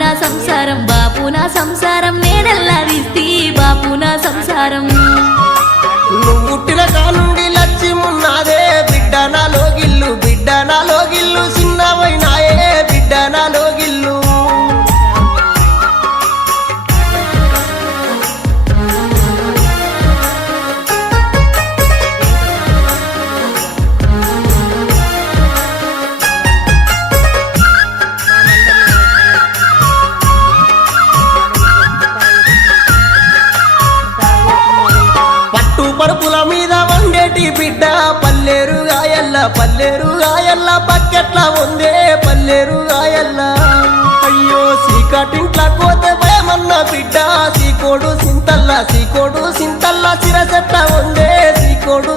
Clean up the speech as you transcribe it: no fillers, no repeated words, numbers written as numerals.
నా సంసారం బాపు నా సంసారం నేనెల్లా తీస్తి బాపు నా సంసారం నువ్వు పుట్టిన కానుండి లక్ష్యమున్నాదే బిడ్డ నాలో గిల్లు బిడ్డ నాలో గిల్లు చిన్నవైనాయే బిడ్డ నాలో గిల్లు పరుపుల మీద వండేటి బిడ్డ పల్లేరు గాయల్ల బకెట్ల ఉందే పల్లేరు గాయల్ల అయ్యో సీకటింట్ల కోతే భయమన్న బిడ్డ సీకోడు సింతల్ల సిరసెట్ల ఉందే సీకోడు